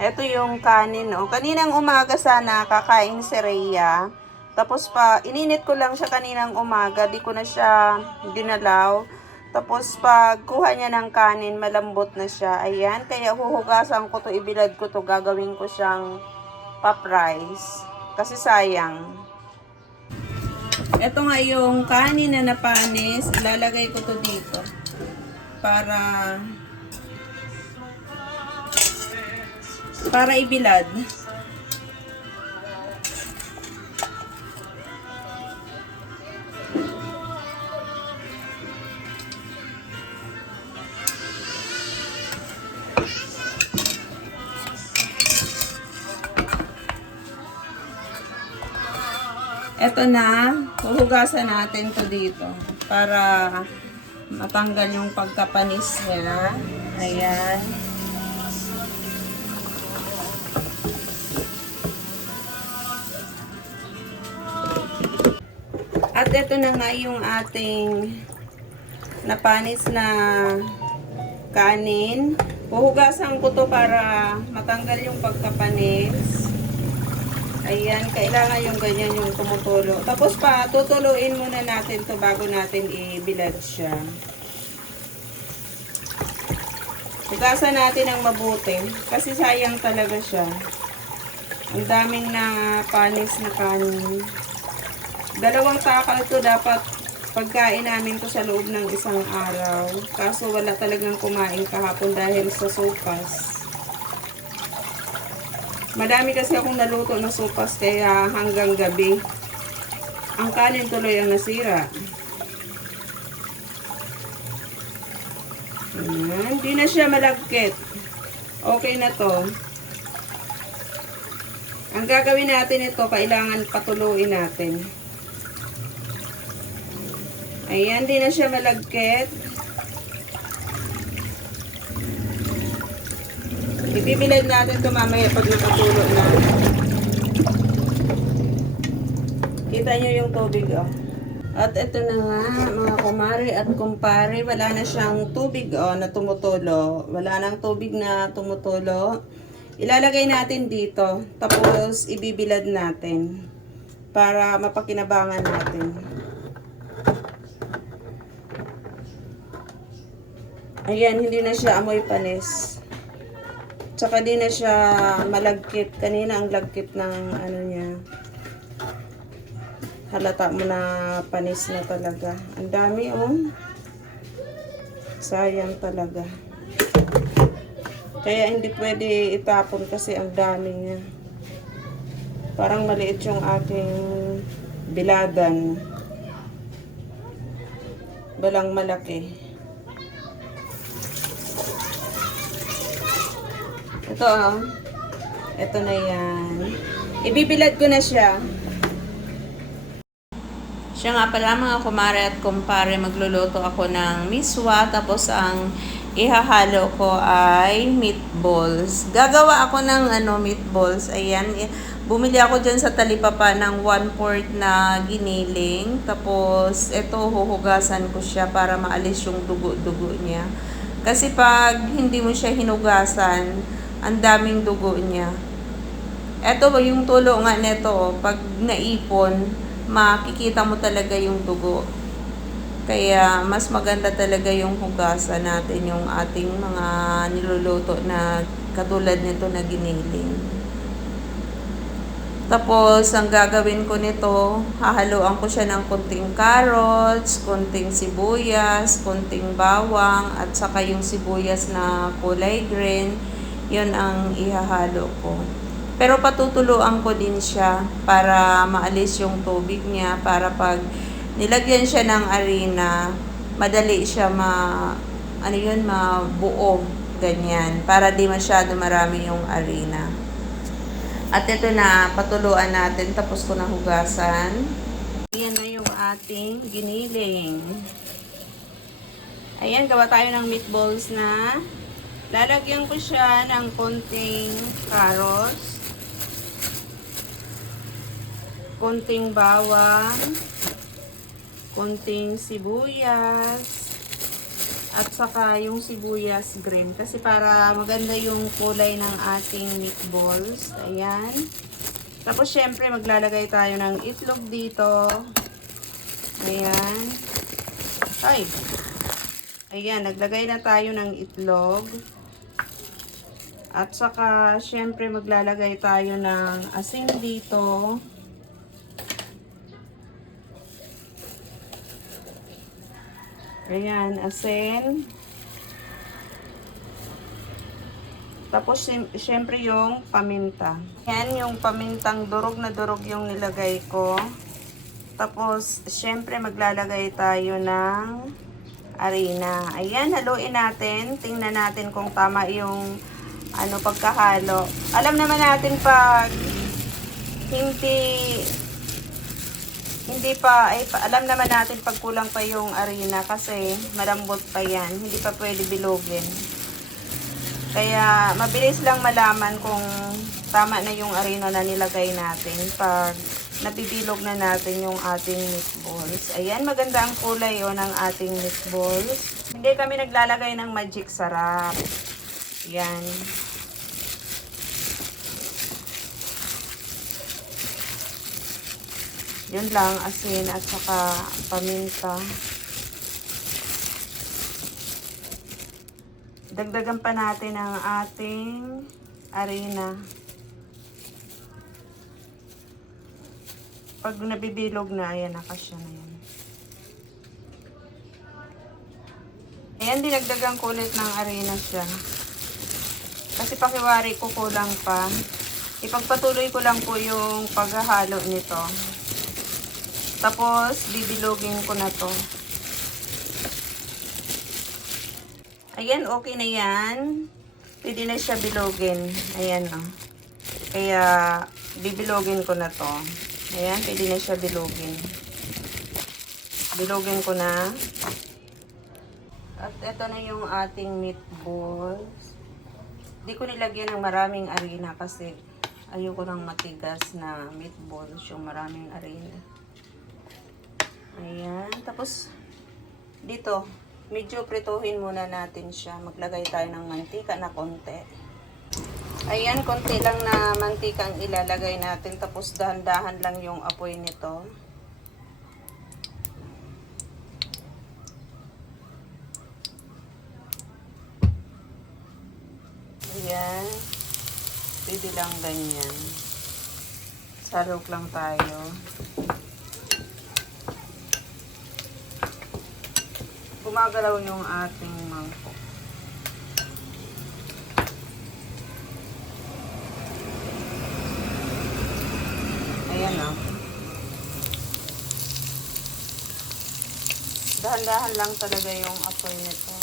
Ito yung kanin, no? Kaninang umaga sana kakain si Rhea. Tapos pa, ininit ko lang siya kaninang umaga. Di ko na siya dinalaw. Tapos pag kuha niya ng kanin, malambot na siya. Ayan, kaya huhugasan ko to, ibilad ko to, gagawin ko siyang pa-price. Kasi sayang. Ito nga yung kanin na napanis, ilalagay ko to dito. Para para ibilad. Ito na, huhugasan natin to dito para matanggal yung pagkapanis niya. Ayan. Ito na nga yung ating napanis na kanin. Huhugasan ko to para matanggal yung pagkapanis. Ayan, kailangan yung ganyan yung tumutulo. Tapos pa, tutuluin muna natin to bago natin ibilad siya. Hugasan natin ang mabuti. Kasi sayang talaga siya. Ang daming na panis na kanin. Dalawang takal to dapat pagkain namin to sa loob ng isang araw. Kaso wala talagang kumain kahapon dahil sa sopas. Madami kasi akong naluto na sopas kaya hanggang gabi. Ang kanin tuloy ang nasira. Ayan, Hindi na siya malagkit. Okay na to. Ang gagawin natin ito, kailangan patuluin natin. Ayan, di na siya malagkit. Ibibilad natin ito mamaya pag nakatulo na. Kita nyo yung tubig, oh. At ito na nga, mga kumari at kumpare, wala na siyang tubig, oh, na tumutulo. Wala nang tubig na tumutulo. Ilalagay natin dito, tapos ibibilad natin para mapakinabangan natin. Ayan, hindi na siya amoy panis. Tsaka di na siya malagkit. Kanina ang lagkit ng ano niya. Halata mo na panis na talaga. Ang dami oh. Sayang talaga. Kaya hindi pwede itapon kasi ang dami niya. Parang maliit yung aking biladan. Balang malaki. Ito ah. Ito na yan. Ibibilad ko na siya. Siya nga pala mga kumare at kumpare, magluluto ako ng miswa. Tapos ang ihahalo ko ay meatballs. Gagawa ako ng ano, meatballs. Ayan. i- Bumili ako dyan sa talipapa ng 1-4 na giniling. Tapos, ito, huhugasan ko siya para maalis yung dugo-dugo niya. Kasi pag hindi mo siya hinugasan, ang daming dugo niya. Ito yung tulo nga nito, pag naipon, makikita mo talaga yung dugo. Kaya mas maganda talaga yung hugasan natin yung ating mga niluluto na katulad nito na giniling. Tapos, ang gagawin ko nito, hahaluan ko siya ng kunting carrots, kunting sibuyas, kunting bawang, at saka yung sibuyas na kulay green. Yun ang ihahalo ko. Pero patutuluan ko din siya para maalis yung tubig niya, para pag nilagyan siya ng arena, madali siya ma, ano yun, mabuo, ganyan, para di masyado marami yung arena. At ito na, patuluan natin, tapos ko na hugasan. Yan na yung ating giniling. Ayan, gawa tayo ng meatballs na. Lalagyan ko siya ng konting carrots. Konting bawang. Konting sibuyas. At saka yung sibuyas green. Kasi para maganda yung kulay ng ating meatballs. Ayan. Tapos syempre maglalagay tayo ng itlog dito. Ayan. Ay. Ayan, naglagay na tayo ng itlog. At saka syempre maglalagay tayo ng asin dito. Ayan, asin. Tapos, syempre yung paminta. Yan, yung pamintang durog na durog yung nilagay ko. Tapos, syempre maglalagay tayo ng arena. Ayan, haluin natin. Tingnan natin kung tama yung ano pagkahalo. Alam naman natin pag hindi hindi pa, ay, pa- alam naman natin pag kulang pa yung arena kasi malambot pa yan. Hindi pa pwede bilogin. Kaya mabilis lang malaman kung tama na yung arena na nilagay natin pag nabibilog na natin yung ating meatballs. Ayan, maganda ang kulay o ng ating meatballs. Hindi kami naglalagay ng magic sarap. Yan. Yun lang, asin at saka paminta. Dagdagan pa natin ang ating arena. Pag nabibilog na, ayan, nakasya na yan. Ayan, dinagdagan ko ulit ng arena siya. Kasi pakiwari ko kulang pa. Ipagpatuloy ko lang po yung paghahalo nito. Tapos, bibilogin ko na to. Ayan, okay na yan. Pwede na siya bilogin. Ayan, oh. Kaya, bibilogin ko na to. Ayan, pwede na siya bilogin. Bilogin ko na. At ito na yung ating meatballs. Di ko nilagyan ng maraming arena kasi ayoko ng matigas na meatballs yung maraming arena. Ayan. Tapos, dito, medyo prituhin muna natin siya. Maglagay tayo ng mantika na konti. Ayan, konti lang na mantika ang ilalagay natin. Tapos, dahan-dahan lang yung apoy nito. Ayan. Pwede lang ganyan. Sarok lang tayo. gumagalaw yung ating mangkok. Ayan o. Dahan-dahan lang talaga yung apoy nito.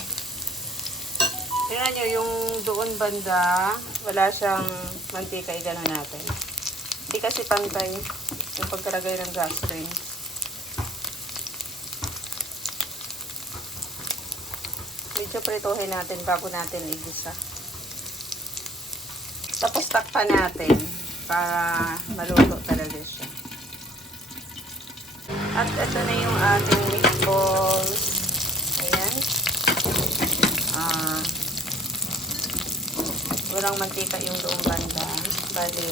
Tingnan nyo, yung doon banda, wala siyang mantika, igano natin. Hindi kasi pantay yung pagkalagay ng gas ring. Medyo prituhin natin bago natin igisa. Tapos takpan natin para maluto talaga siya. At ito na yung ating meatballs. Ayan. Ah, walang mantika yung doong banda. Bali,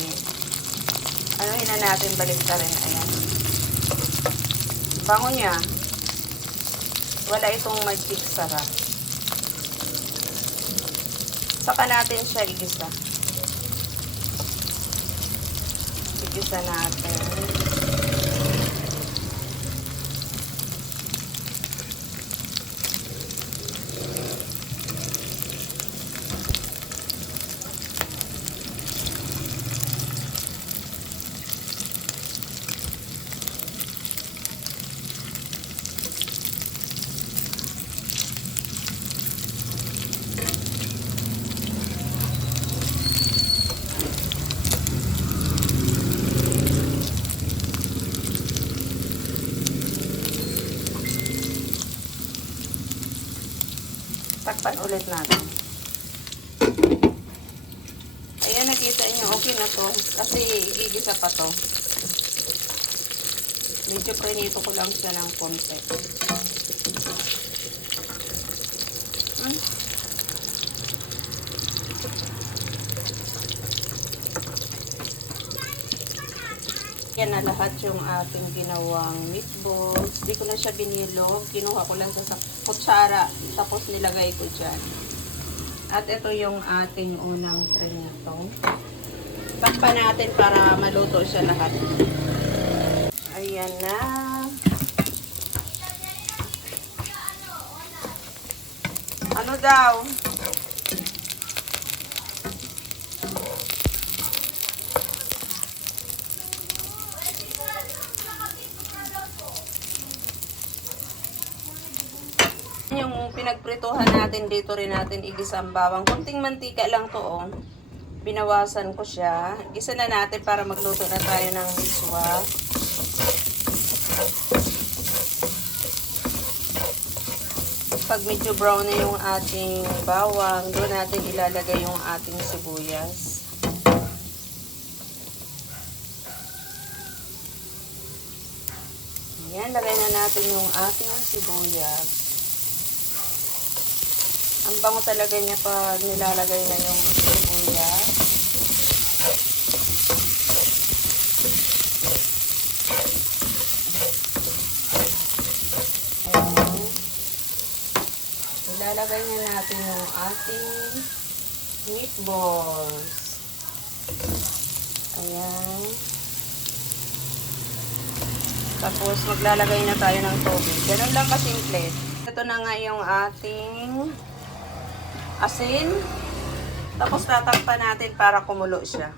ano na natin balik rin. Ayan. Bango niya. Wala itong magic sarap. Saka natin siya igisa. Igisa natin. Takpan ulit natin. Ayan, nakita niyo, okay na to. Kasi igigisa pa to. Medyo prinito ko lang siya ng konti. Hmm? Yan na lahat yung ating ginawang meatballs. Di ko na siya binilog. Kinuha ko lang sa sa kutsara. Tapos nilagay ko dyan. At ito yung ating unang prenito. Takpan natin para maluto siya lahat. Ayan na. Ano daw? Natin dito rin natin igisa ang bawang. Kunting mantika lang to oh. Binawasan ko siya. Gisa na natin para magluto na tayo ng miswa. Pag medyo brown na yung ating bawang, doon natin ilalagay yung ating sibuyas. Yan, lagay na natin yung ating sibuyas. Ang bango talaga niya pag nilalagay na yung sibuyas. Ayan. Ilalagay na natin yung ating meatballs. Ayan. Tapos, maglalagay na tayo ng tubig. Ganun lang kasimple. Ito na nga yung ating asin. Tapos, tatakpan natin para kumulo siya.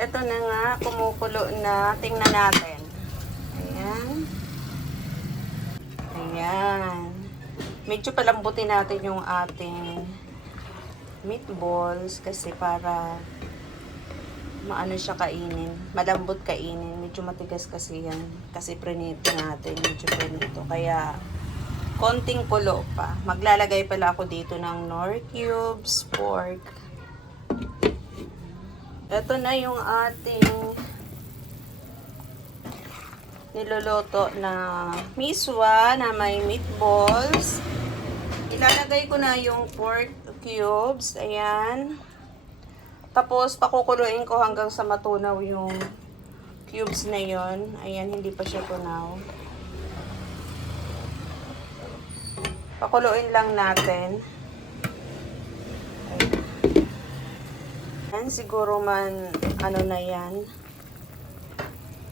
Ito na nga, kumukulo na. Tingnan natin. Ayan. Ayan. Medyo palambutin natin yung ating meatballs kasi para maano siya kainin. Malambot kainin. Medyo matigas kasi yan. Kasi prenito natin. Medyo prenito. Kaya, konting kulo pa. Maglalagay pala ako dito ng nor cubes, pork. Ito na yung ating niluluto na miswa na may meatballs. Ilalagay ko na yung pork cubes. Ayan. Tapos, pakukuluin ko hanggang sa matunaw yung cubes na yon. Ayan, hindi pa siya tunaw. Pakuluin lang natin. Ayan, siguro man, ano na yan.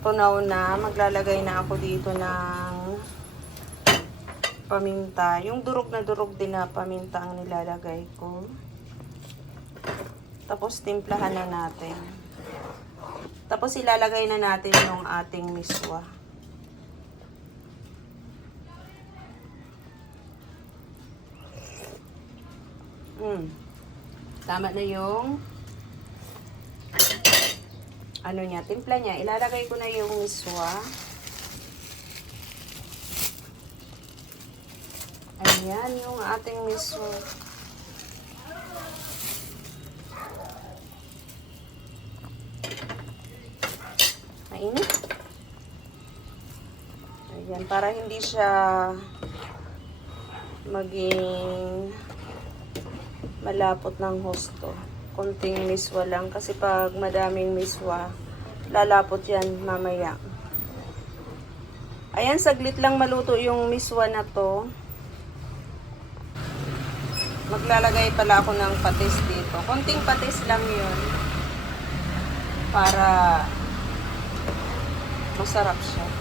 Tunaw na. Maglalagay na ako dito ng paminta. Yung durog na durog din na paminta ang nilalagay ko. Tapos timplahan na natin. Tapos ilalagay na natin yung ating miswa. Hmm. Tama na yung ano niya, timpla niya. Ilalagay ko na yung miswa. Ayan yung ating miswa. Mainit. Ayan, para hindi siya maging malapot ng husto. Kunting miswa lang. Kasi pag madaming miswa, lalapot yan mamaya. Ayan, saglit lang maluto yung miswa na to. Maglalagay pala ako ng patis dito. Kunting patis lang yun. Para masarap siya.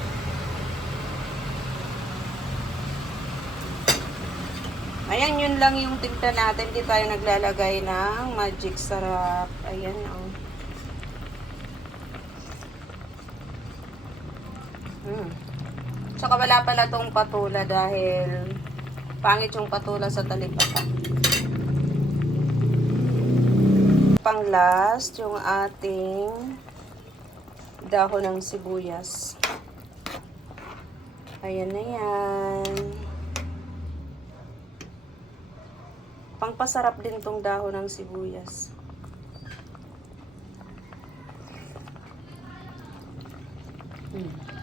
Ayan, yun lang yung timpla natin. Di tayo naglalagay ng magic sarap. Ayan, oh. Hmm. Tsaka wala pala tong patula dahil pangit yung patula sa talipatan. Pang last, yung ating dahon ng sibuyas. Ayan na yan. Pangpasarap din tong dahon ng sibuyas. Hmm.